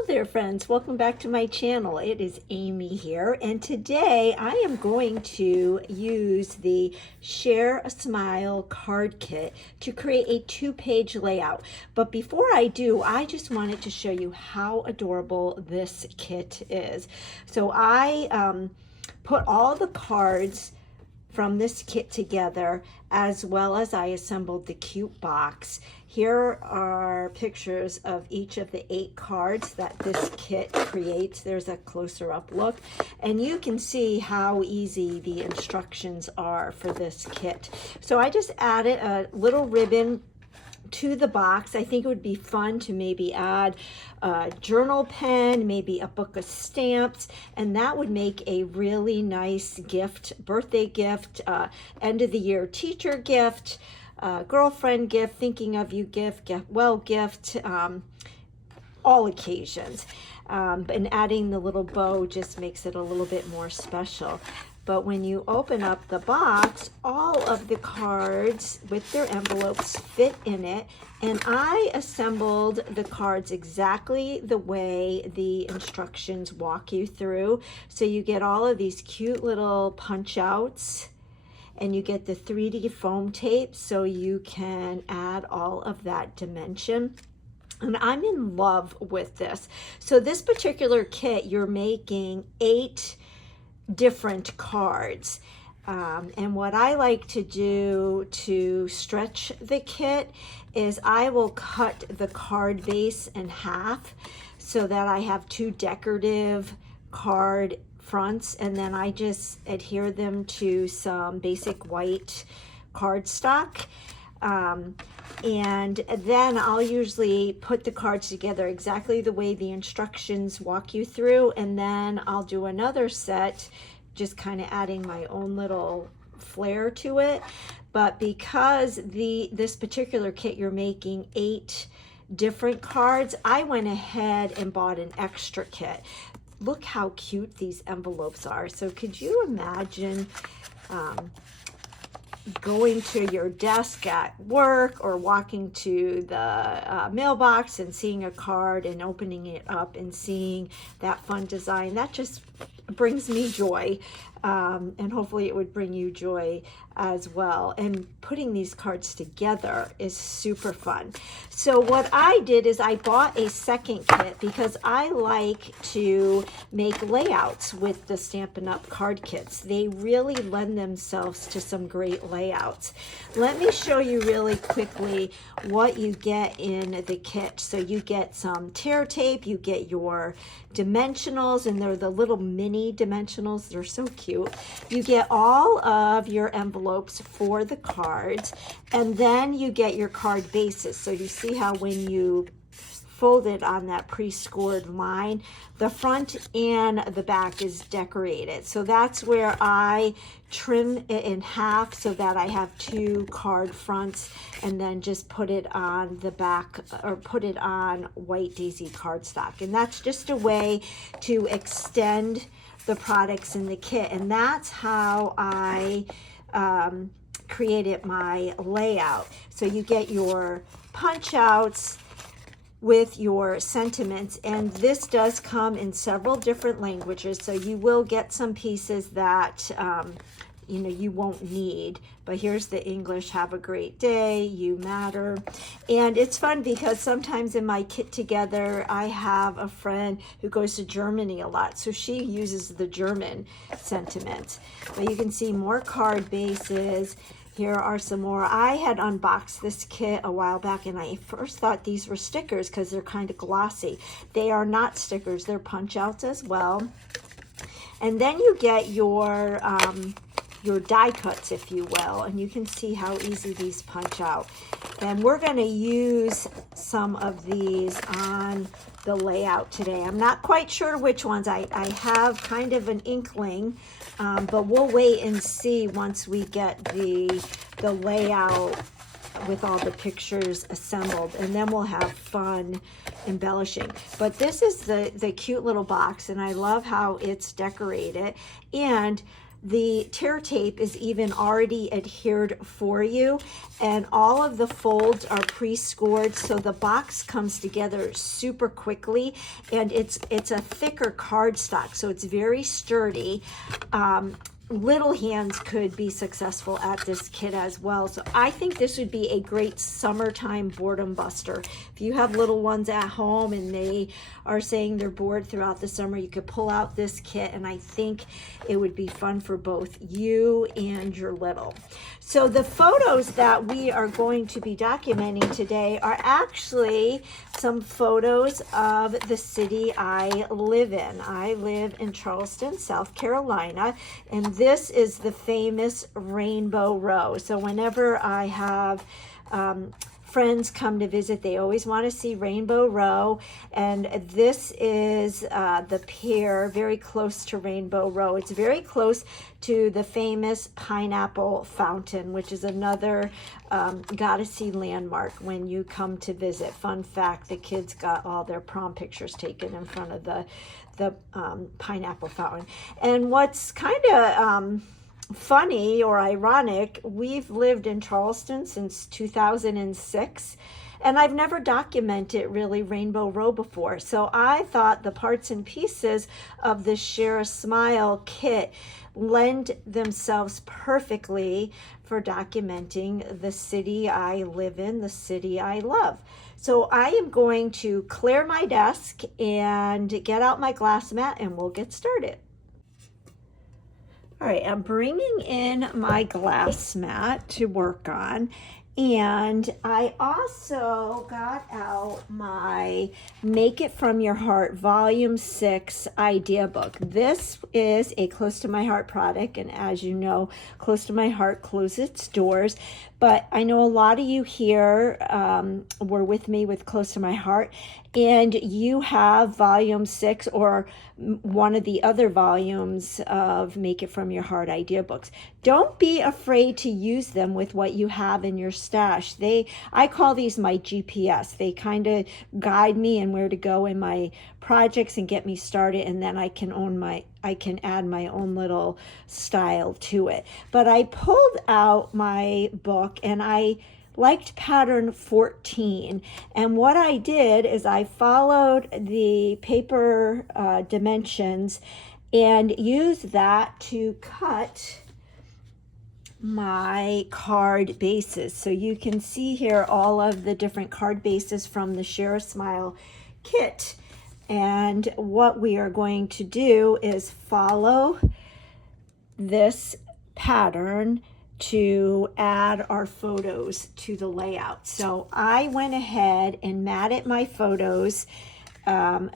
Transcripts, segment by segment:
Hello there, friends. Welcome back to my channel. It is Amy here, and today I am going to use the Share a Smile card kit to create a 2-page layout. But before I do, I just wanted to show you how adorable this kit is. So I put all the cards from this kit together, as well as I assembled the cute box. Here are pictures of each of the 8 cards that this kit creates. There's a closer up look, and you can see how easy the instructions are for this kit. So I just added a little ribbon to the box. I think it would be fun to maybe add a journal pen, maybe a book of stamps, and that would make a really nice gift, birthday gift, end of the year teacher gift, girlfriend gift, thinking of you gift, get well gift, all occasions. And adding the little bow just makes it a little bit more special. But when you open up the box, all of the cards with their envelopes fit in it. And I assembled the cards exactly the way the instructions walk you through. So you get all of these cute little punch outs, and you get the 3D foam tape so you can add all of that dimension. And I'm in love with this. So this particular kit, you're making 8 different cards. And what I like to do to stretch the kit is I will cut the card base in half so that I have 2 decorative card fronts, and then I just adhere them to some basic white cardstock. And then I'll usually put the cards together exactly the way the instructions walk you through, and then I'll do another set, just kind of adding my own little flair to it. But because this particular kit, you're making 8 different cards, I went ahead and bought an extra kit. Look how cute these envelopes are. So could you imagine going to your desk at work or walking to the mailbox and seeing a card and opening it up and seeing that fun design? That just brings me joy, and hopefully it would bring you joy as well. And putting these cards together is super fun. So what I did is I bought a second kit because I like to make layouts with the Stampin' Up! Card kits. They really lend themselves to some great layouts. Let me show you really quickly what you get in the kit. So you get some tear tape, you get your dimensionals, and they're the little mini dimensionals. They're so cute. You get all of your envelopes for the cards, and then you get your card bases. So you see how when you fold it on that pre-scored line, the front and the back is decorated. So that's where I trim it in half so that I have 2 card fronts, and then just put it on the back, or put it on white daisy cardstock. And that's just a way to extend the products in the kit. And that's how I created my layout. So you get your punch outs with your sentiments, and this does come in several different languages, so you will get some pieces that you won't need. But here's the English: have a great day, you matter. And it's fun because sometimes in my kit together, I have a friend who goes to Germany a lot, so she uses the German sentiments. But you can see more card bases. Here are some more. I had unboxed this kit a while back, and I first thought these were stickers because they're kind of glossy. They are not stickers, they're punch outs as well. And then you get your die cuts, if you will, and you can see how easy these punch out. And we're going to use some of these on the layout today. I'm not quite sure which ones. I have kind of an inkling, but we'll wait and see once we get the layout with all the pictures assembled, and then we'll have fun embellishing. But this is the cute little box, and I love how it's decorated. And the tear tape is even already adhered for you, and all of the folds are pre-scored, so the box comes together super quickly, and it's a thicker cardstock, so it's very sturdy. Little hands could be successful at this kit as well. So I think this would be a great summertime boredom buster. If you have little ones at home and they are saying they're bored throughout the summer, you could pull out this kit, and I think it would be fun for both you and your little. So the photos that we are going to be documenting today are actually some photos of the city I live in. I live in Charleston, South Carolina, and this is the famous Rainbow Row. So whenever I have friends come to visit, they always want to see Rainbow Row, and this is the pier very close to Rainbow Row. It's very close to the famous Pineapple Fountain, which is another gotta see landmark when you come to visit. Fun fact, the kids got all their prom pictures taken in front of the Pineapple Fountain. And what's kind of funny or ironic, we've lived in Charleston since 2006, and I've never documented really Rainbow Row before. So I thought the parts and pieces of the Share a Smile kit lend themselves perfectly for documenting the city I live in, the city I love. So I am going to clear my desk and get out my glass mat, and we'll get started. All right, I'm bringing in my glass mat to work on, and I also got out my Make It From Your Heart Volume 6 idea book. This is a Close to My Heart product, and as you know, Close to My Heart closed its doors, but I know a lot of you here were with me with Close to My Heart, and you have Volume 6 or one of the other volumes of Make It From Your Heart idea books. Don't be afraid to use them with what you have in your stash. I call these my GPS. They kind of guide me in where to go in my projects and get me started, and then I can add my own little style to it. But I pulled out my book, and I liked pattern 14, and what I did is I followed the paper dimensions and used that to cut my card bases. So you can see here all of the different card bases from the Share a Smile kit, and what we are going to do is follow this pattern to add our photos to the layout. So I went ahead and matted my photos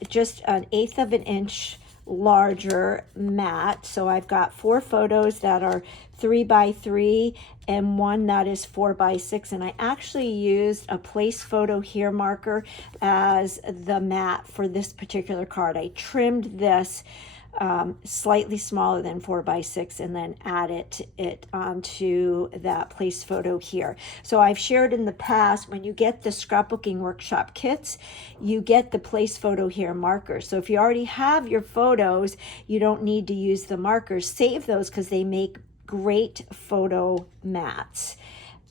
just 1/8 of an inch larger mat. So I've got 4 photos that are 3 by 3 and 1 that is 4 by 6, and I actually used a place photo here marker as the mat for this particular card. I trimmed this slightly smaller than 4 by 6 and then added it onto that place photo here. So I've shared in the past, when you get the scrapbooking workshop kits, you get the place photo here marker. So if you already have your photos, you don't need to use the markers. Save those because they make great photo mats.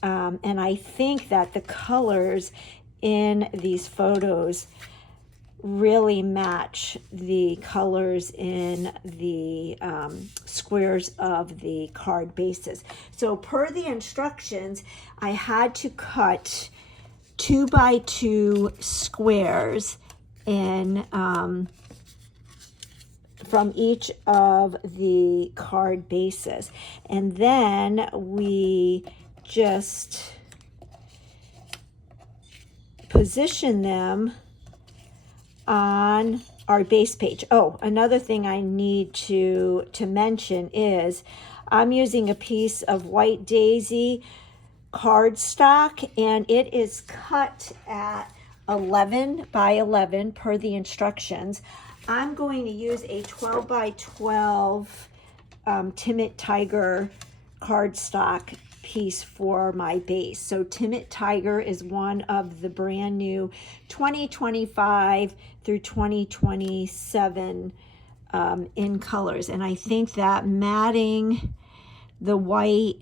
And I think that the colors in these photos really match the colors in the squares of the card bases. So per the instructions, I had to cut 2 by 2 squares in from each of the card bases, and then we just position them on our base page. Oh, another thing I need to mention is I'm using a piece of white daisy cardstock, and it is cut at 11 by 11 per the instructions. I'm going to use a 12 by 12 Timid Tiger cardstock piece for my base. So Timid Tiger is one of the brand new 2025 through 2027 in colors. And I think that matting the white,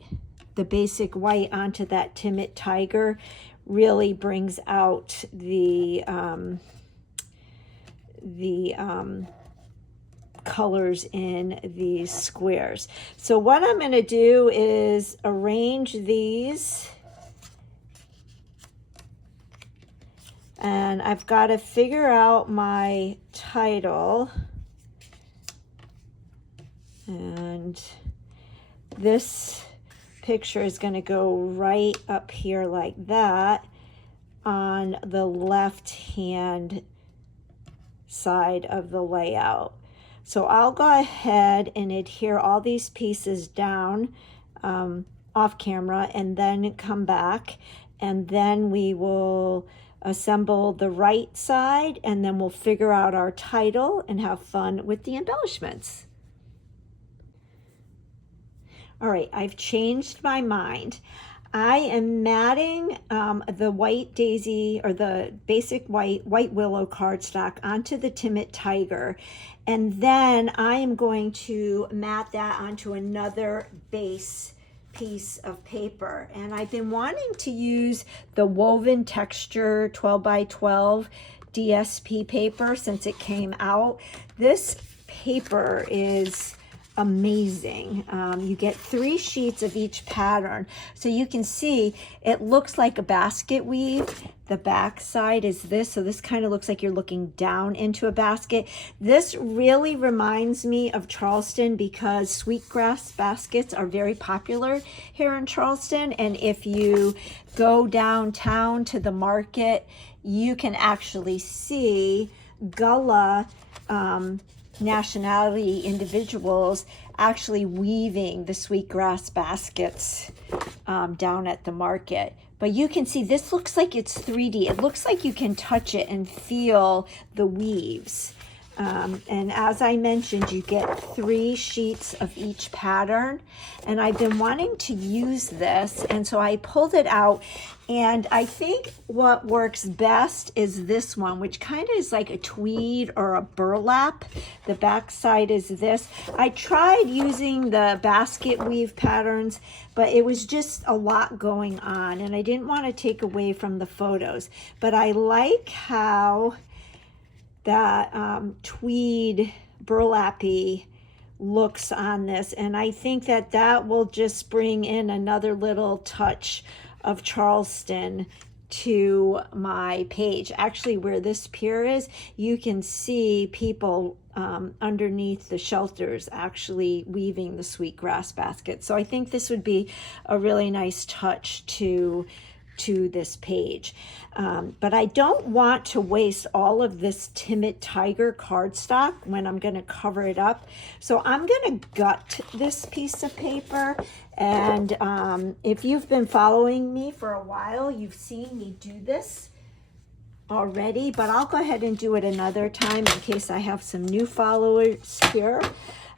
the basic white onto that Timid Tiger really brings out the colors in these squares. So what I'm going to do is arrange these, and I've got to figure out my title, and this picture is going to go right up here like that on the left hand side of the layout. So I'll go ahead and adhere all these pieces down off camera, and then come back, and then we will assemble the right side, and then we'll figure out our title and have fun with the embellishments. All right, I've changed my mind. I am matting the white daisy, or the basic white willow cardstock onto the Timid Tiger, and then I am going to mat that onto another base piece of paper. And I've been wanting to use the woven texture 12 by 12 DSP paper since it came out. This paper is amazing. You get 3 sheets of each pattern, so you can see it looks like a basket weave. The back side is this, so this kind of looks like you're looking down into a basket. This really reminds me of Charleston, because sweetgrass baskets are very popular here in Charleston, and if you go downtown to the market, you can actually see Gullah nationality individuals actually weaving the sweetgrass baskets down at the market. But you can see this looks like it's 3D. It looks like you can touch it and feel the weaves. And as I mentioned, you get 3 sheets of each pattern, and I've been wanting to use this, and so I pulled it out, and I think what works best is this one, which kind of is like a tweed or a burlap. The back side is this. I tried using the basket weave patterns, but it was just a lot going on, and I didn't want to take away from the photos, but I like how that tweed burlappy looks on this, and I think that that will just bring in another little touch of Charleston to my page. Actually, where this pier is, you can see people underneath the shelters actually weaving the sweetgrass basket. So I think this would be a really nice touch to this page. But I don't want to waste all of this Timid Tiger cardstock when I'm going to cover it up. So I'm going to gut this piece of paper. And if you've been following me for a while, you've seen me do this already, but I'll go ahead and do it another time in case I have some new followers here.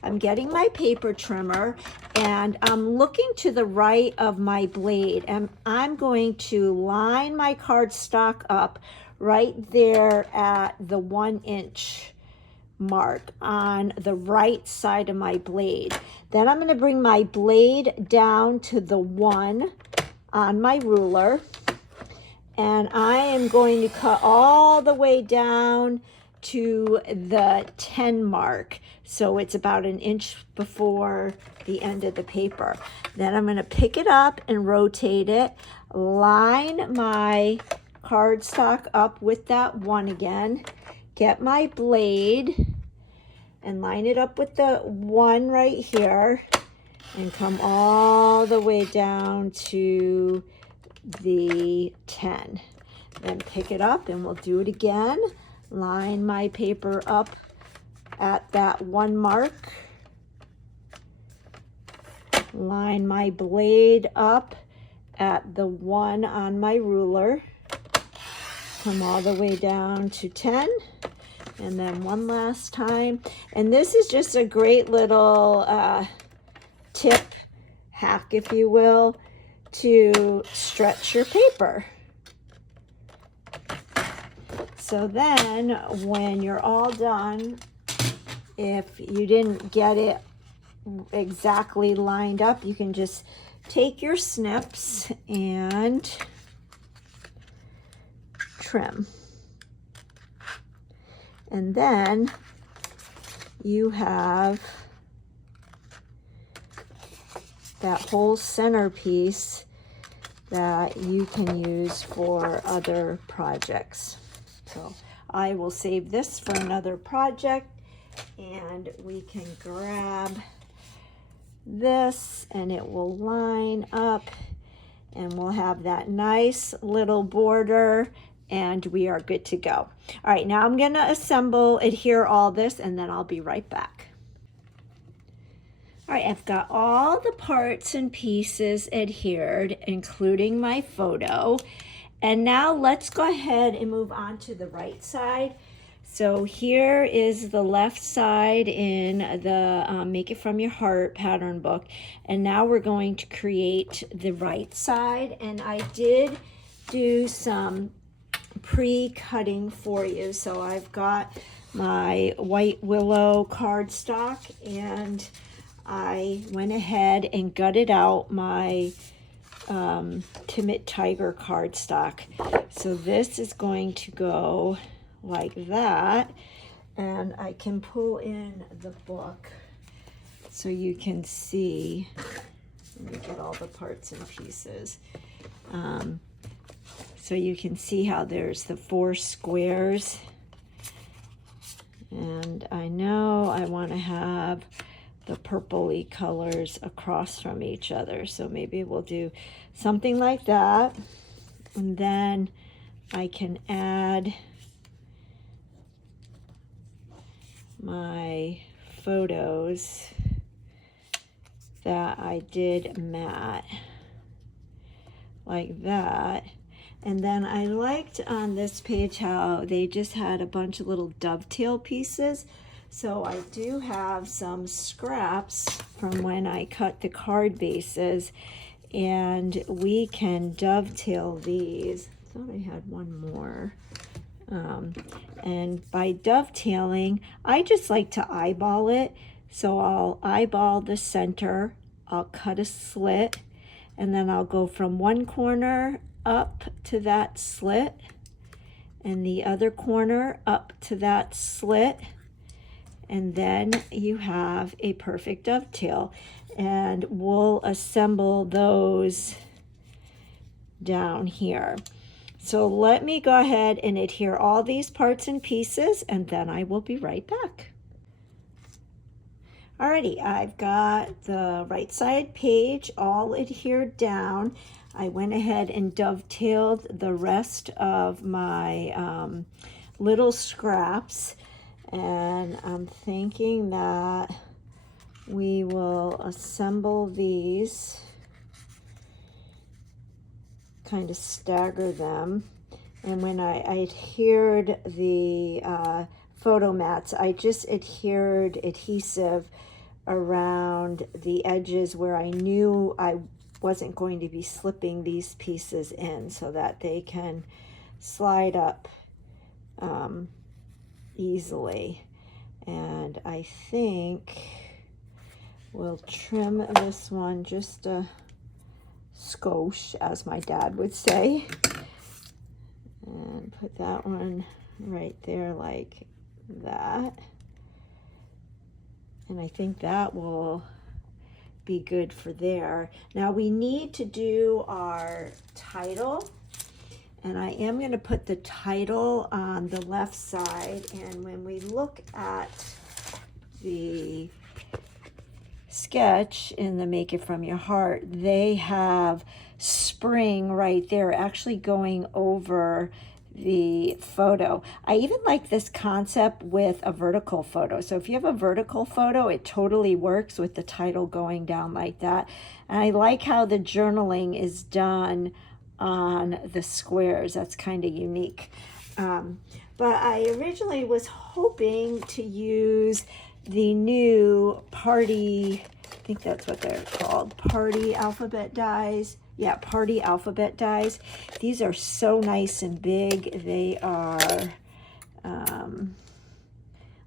I'm getting my paper trimmer, and I'm looking to the right of my blade, and I'm going to line my cardstock up right there at the 1-inch mark on the right side of my blade. Then I'm going to bring my blade down to the 1 on my ruler, and I am going to cut all the way down to the 10 mark. So it's about 1 inch before the end of the paper. Then I'm going to pick it up and rotate it, line my cardstock up with that 1 again, get my blade and line it up with the 1 right here, and come all the way down to the 10. Then pick it up and we'll do it again. Line my paper up at that 1 mark. Line my blade up at the 1 on my ruler. Come all the way down to 10. And then one last time. And this is just a great little tip, hack if you will, to stretch your paper. So then when you're all done if you didn't get it exactly lined up, you can just take your snips and trim. And then you have that whole centerpiece that you can use for other projects. So I will save this for another project, and we can grab this and it will line up and we'll have that nice little border and we are good to go. All right, now I'm gonna adhere all this, and then I'll be right back. All right, I've got all the parts and pieces adhered, including my photo. And now let's go ahead and move on to the right side. So here is the left side in the Make It From Your Heart pattern book. And now we're going to create the right side. And I did do some pre-cutting for you. So I've got my white willow cardstock, and I went ahead and gutted out my Timid Tiger cardstock. So this is going to go like that, and I can pull in the book so you can see. Let me get all the parts and pieces. So you can see how there's the 4 squares, and I know I want to have the purpley colors across from each other, so maybe we'll do something like that. And then I can add my photos that I did matte like that. And then I liked on this page how they just had a bunch of little dovetail pieces. So I do have some scraps from when I cut the card bases, and we can dovetail these. I thought I had one more. And by dovetailing, I just like to eyeball it. So I'll eyeball the center, I'll cut a slit, and then I'll go from one corner up to that slit, and the other corner up to that slit, and then you have a perfect dovetail. And we'll assemble those down here. So let me go ahead and adhere all these parts and pieces, and then I will be right back. Alrighty, I've got the right side page all adhered down. I went ahead and dovetailed the rest of my little scraps, and I'm thinking that we will assemble these, kind of stagger them. And when I adhered the photo mats, I just adhered adhesive around the edges where I knew I wasn't going to be slipping these pieces in, so that they can slide up easily. And I think we'll trim this one just a skosh, as my dad would say, and put that one right there like that. And I think that will be good for there. Now we need to do our title, and I am going to put the title on the left side. And when we look at the sketch in the Make It From Your Heart, they have spring right there actually going over the photo. I even like this concept with a vertical photo. So if you have a vertical photo, it totally works with the title going down like that. And I like how the journaling is done on the squares. That's kind of unique. But I originally was hoping to use the new Party, I think that's what they're called, Party alphabet dies. Yeah, Party alphabet dies. These are so nice and big. They are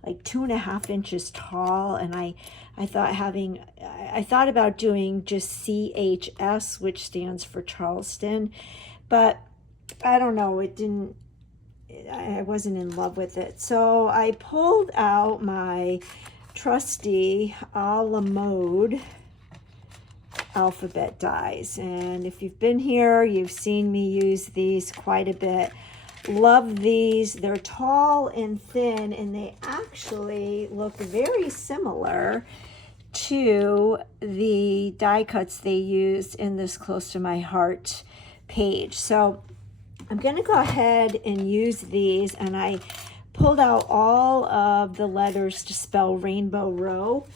like 2.5 inches tall, and I thought about doing just CHS, which stands for Charleston, but I don't know, I wasn't in love with it. So I pulled out my trusty a la mode alphabet dies, and if you've been here, you've seen me use these quite a bit. Love these. They're tall and thin, and they actually look very similar to the die cuts they used in this Close to My Heart page. So I'm going to go ahead and use these, and I pulled out all of the letters to spell Rainbow Row,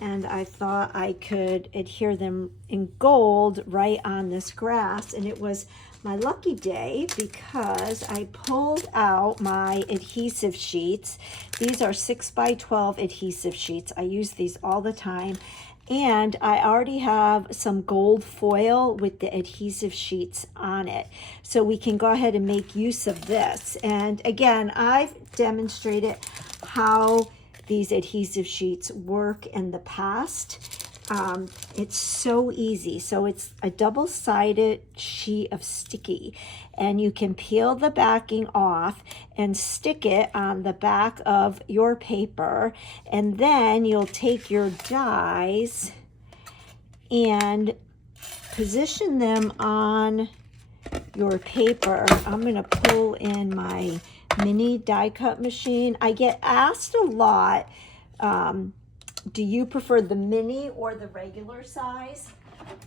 and I thought I could adhere them in gold right on this grass, and it was my lucky day because I pulled out my adhesive sheets. These are 6x12 adhesive sheets. I use these all the time, and I already have some gold foil with the adhesive sheets on it. So we can go ahead and make use of this. And again, I've demonstrated how these adhesive sheets work in the past. It's so easy. So it's a double-sided sheet of sticky, and you can peel the backing off and stick it on the back of your paper, and then you'll take your dies and position them on your paper. I'm going to pull in my mini die cut machine. I get asked a lot, do you prefer the mini or the regular size?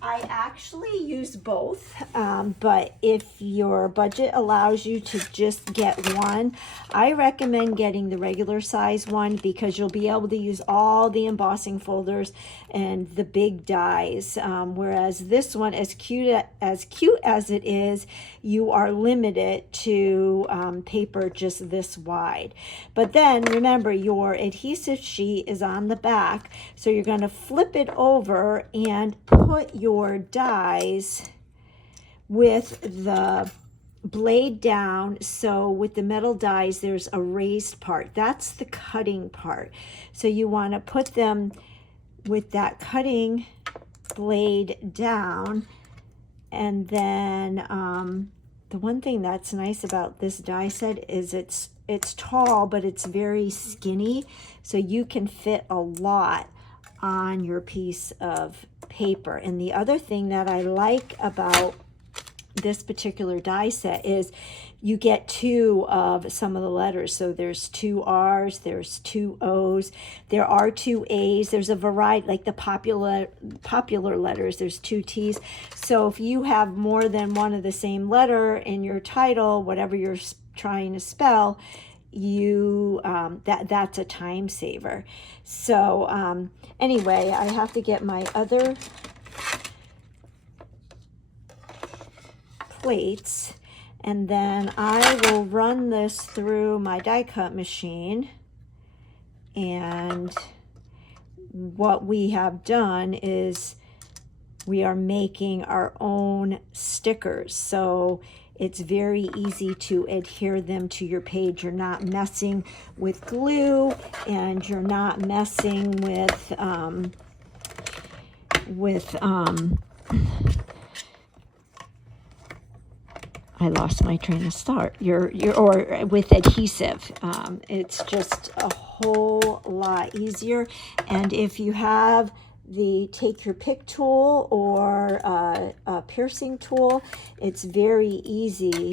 I actually use both, but if your budget allows you to just get one, I recommend getting the regular size one because you'll be able to use all the embossing folders and the big dies, whereas this one, as cute as it is, you are limited to paper just this wide. But then remember, your adhesive sheet is on the back, so you're going to flip it over and put your dies with the blade down. So with the metal dies, there's a raised part. That's the cutting part. So you want to put them with that cutting blade down. And then the one thing that's nice about this die set is it's tall, but it's very skinny. So you can fit a lot on your piece of paper. And the other thing that I like about this particular die set is you get two of some of the letters. So there's 2 R's, there's 2 O's, there are 2 A's, there's a variety, like the popular letters, there's 2 T's. So if you have more than one of the same letter in your title, whatever you're trying to spell, you that's a time saver. So anyway, I have to get my other plates, and then I will run this through my die cut machine. And what we have done is we are making our own stickers, so it's very easy to adhere them to your page. You're not messing with glue, and you're not messing with I lost my train of thought. Or with adhesive. It's just a whole lot easier. And if you have the take your pick tool or a piercing tool, it's very easy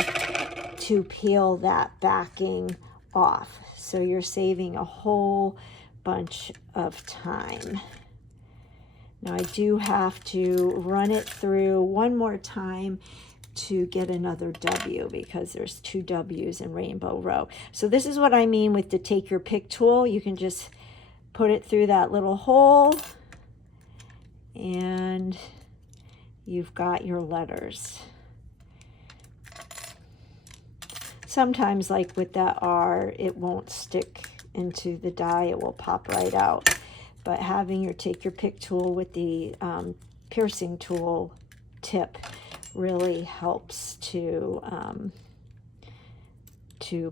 to peel that backing off. So you're saving a whole bunch of time. Now I do have to run it through one more time to get another W, because there's 2 W's in Rainbow Row. So this is what I mean with the take your pick tool. You can just put it through that little hole, and you've got your letters. Sometimes, like with that R, it won't stick into the die, it will pop right out. But having your take your pick tool with the piercing tool tip really helps to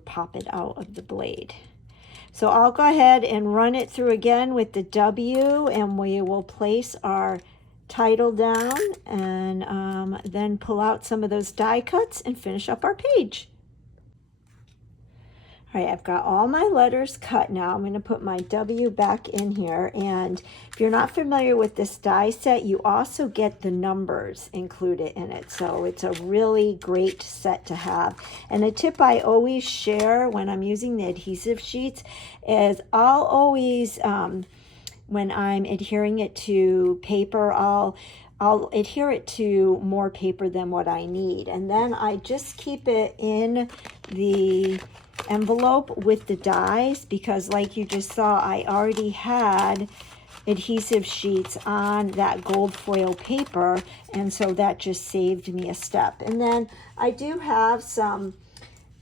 pop it out of the blade. So I'll go ahead and run it through again with the W, and we will place our title down and then pull out some of those die cuts and finish up our page. All right, I've got all my letters cut now. I'm going to put my W back in here. And if you're not familiar with this die set, you also get the numbers included in it. So it's a really great set to have. And a tip I always share when I'm using the adhesive sheets is I'll always, when I'm adhering it to paper, I'll adhere it to more paper than what I need. And then I just keep it in the envelope with the dies, because like you just saw, I already had adhesive sheets on that gold foil paper, and so that just saved me a step. And then I do have some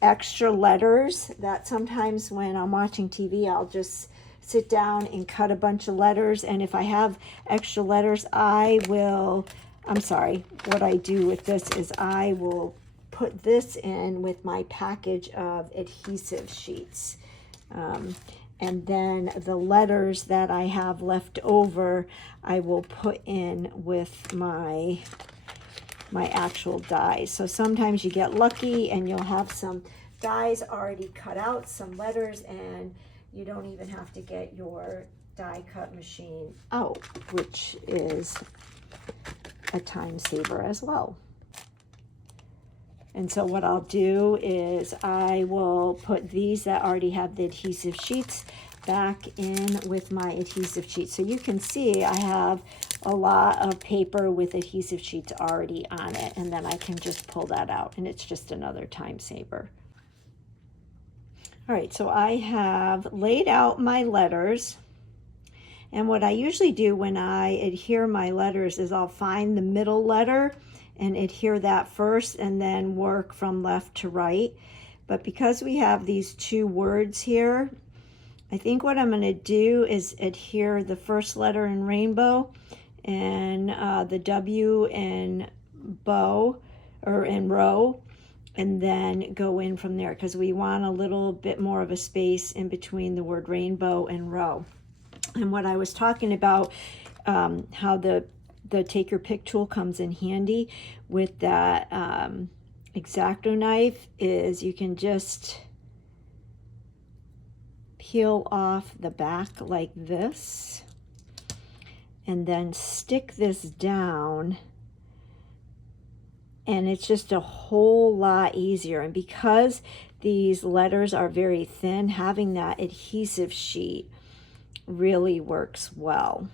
extra letters that sometimes when I'm watching TV, I'll just sit down and cut a bunch of letters, and if I have extra letters, what I do with this is I will put this in with my package of adhesive sheets. And then the letters that I have left over, I will put in with my actual dies. So sometimes you get lucky and you'll have some dies already cut out, some letters, and you don't even have to get your die cut machine out, which is a time saver as well. And so what I'll do is I will put these that already have the adhesive sheets back in with my adhesive sheets. So you can see I have a lot of paper with adhesive sheets already on it, and then I can just pull that out, and it's just another time saver. All right, so I have laid out my letters, and what I usually do when I adhere my letters is I'll find the middle letter and adhere that first and then work from left to right. But because we have these two words here, I think what I'm going to do is adhere the first letter in rainbow and the W in bow or in row, and then go in from there, because we want a little bit more of a space in between the word rainbow and row. And what I was talking about, how the take your pick tool comes in handy with that X-Acto knife, is you can just peel off the back like this and then stick this down, and it's just a whole lot easier. And because these letters are very thin, having that adhesive sheet really works well.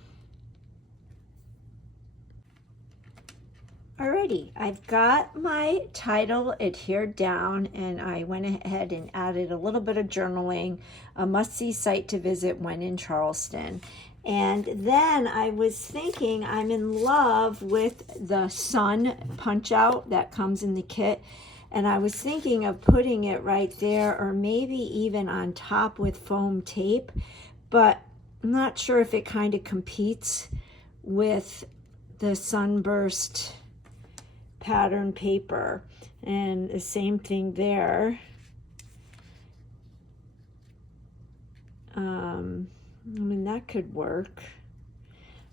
Alrighty, I've got my title adhered down, and I went ahead and added a little bit of journaling, a must-see site to visit when in Charleston. And then I was thinking, I'm in love with the sun punch out that comes in the kit, and I was thinking of putting it right there, or maybe even on top with foam tape, but I'm not sure if it kind of competes with the sunburst pattern paper. And the same thing there. I mean, that could work.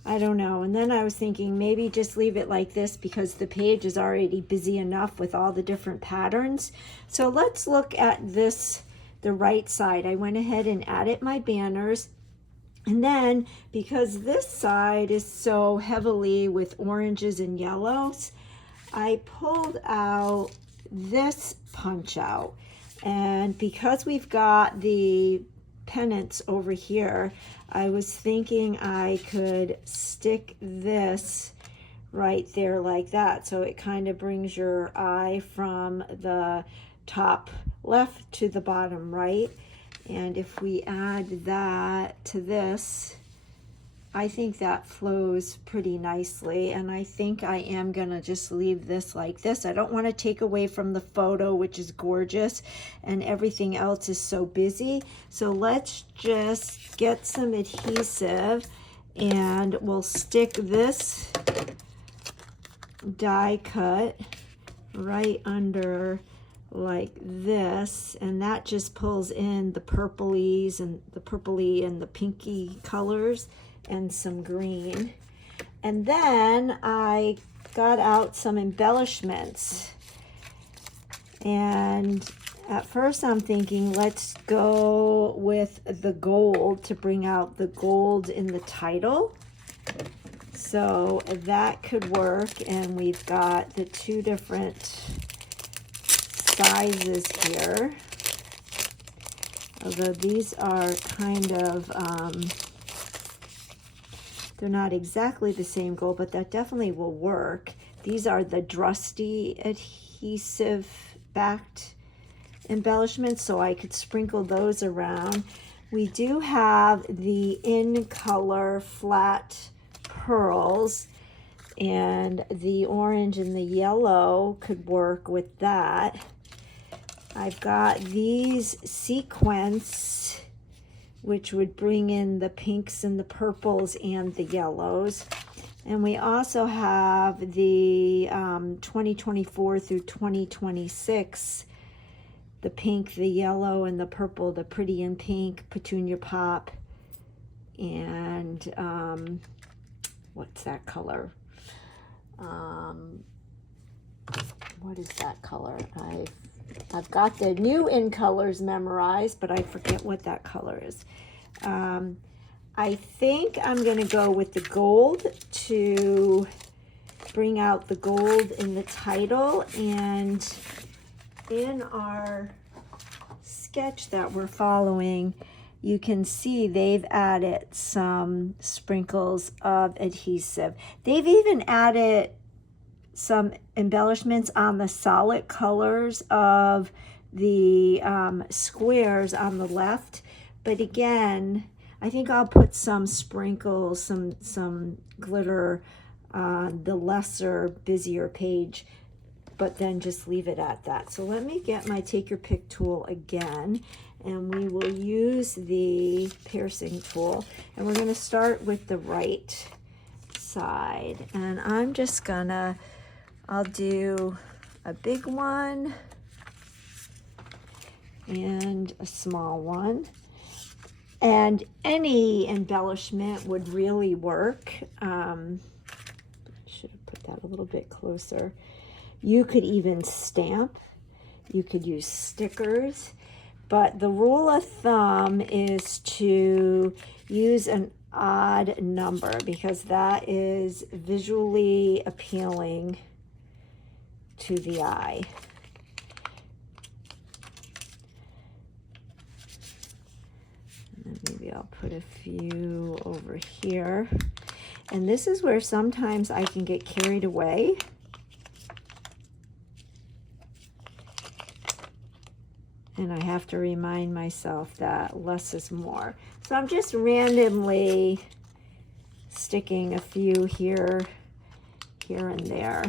I don't know. And then I was thinking maybe just leave it like this, because the page is already busy enough with all the different patterns. So let's look at this, the right side. I went ahead and added my banners. And then, because this side is so heavily with oranges and yellows, I pulled out this punch out. And because we've got the pennants over here, I was thinking I could stick this right there like that, so it kind of brings your eye from the top left to the bottom right. And if we add that to this, I think that flows pretty nicely, and I think I am gonna just leave this like this. I don't want to take away from the photo, which is gorgeous, and everything else is so busy. So let's just get some adhesive, and we'll stick this die cut right under like this, and that just pulls in the purpley and the pinky colors and some green. And then I got out some embellishments, and at first I'm thinking let's go with the gold to bring out the gold in the title. So that could work, and we've got the two different sizes here. Although these are kind of, they're not exactly the same gold, but that definitely will work. These are the Drusty Adhesive-baked Embellishments, so I could sprinkle those around. We do have the in color flat pearls, and the orange and the yellow could work with that. I've got these sequins, which would bring in the pinks and the purples and the yellows. And we also have the 2024 through 2026, the pink, the yellow, and the purple, the pretty in pink, petunia pop, and what's that color? What is that color? I've got the new in colors memorized, but I forget what that color is. I think I'm going to go with the gold to bring out the gold in the title. And in our sketch that we're following, you can see they've added some sprinkles of adhesive. They've even added some embellishments on the solid colors of the squares on the left. But again, I think I'll put some sprinkles, some glitter on the lesser, busier page, but then just leave it at that. So let me get my Take Your Pick tool again, and we will use the piercing tool. And we're gonna start with the right side. And I'm just gonna, I'll do a big one and a small one. And any embellishment would really work. I should have put that a little bit closer. You could even stamp. You could use stickers. But the rule of thumb is to use an odd number because that is visually appealing to the eye. And then maybe I'll put a few over here. And this is where sometimes I can get carried away. And I have to remind myself that less is more. So I'm just randomly sticking a few here and there.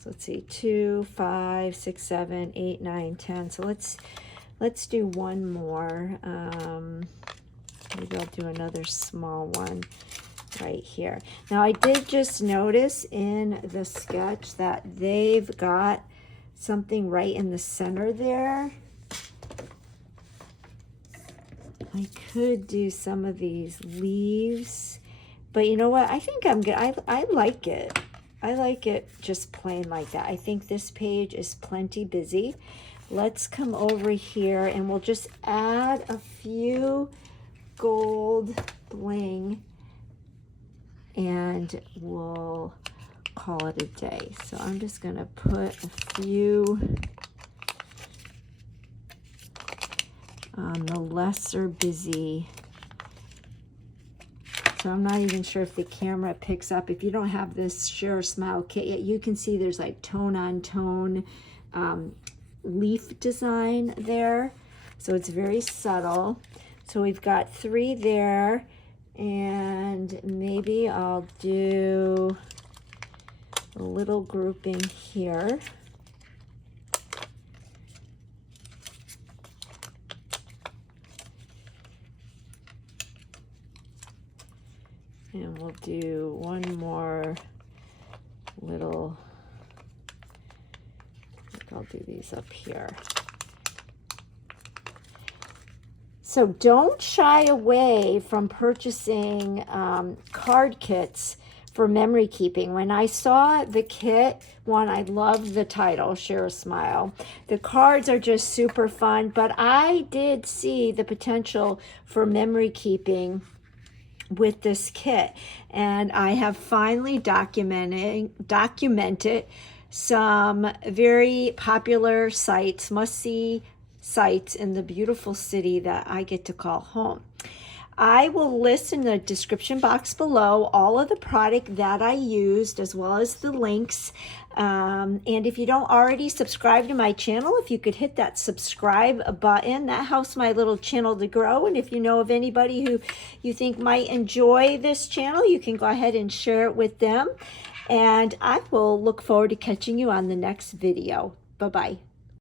So let's see, 2, 5, 6, 7, 8, 9, 10. So let's do one more. Maybe I'll do another small one right here. Now I did just notice in the sketch that they've got something right in the center there. I could do some of these leaves, but you know what? I think I'm good. I like it. I like it just plain like that. I think this page is plenty busy. Let's come over here and we'll just add a few gold bling and we'll call it a day. So I'm just going to put a few on the lesser busy. So I'm not even sure if the camera picks up. If you don't have this Share a Smile kit yet, you can see there's like tone on tone leaf design there. So it's very subtle. So we've got 3 there. And maybe I'll do a little grouping here. And we'll do one more little, I'll do these up here. So don't shy away from purchasing card kits for memory keeping. When I saw the kit one, I love the title, Share a Smile. The cards are just super fun, but I did see the potential for memory keeping with this kit, and I have finally documented some very popular sites, must-see sites in the beautiful city that I get to call home. I will list in the description box below all of the product that I used, as well as the links. And if you don't already subscribe to my channel, if you could hit that subscribe button, that helps my little channel to grow. And if you know of anybody who you think might enjoy this channel, you can go ahead and share it with them. And I will look forward to catching you on the next video. Bye-bye.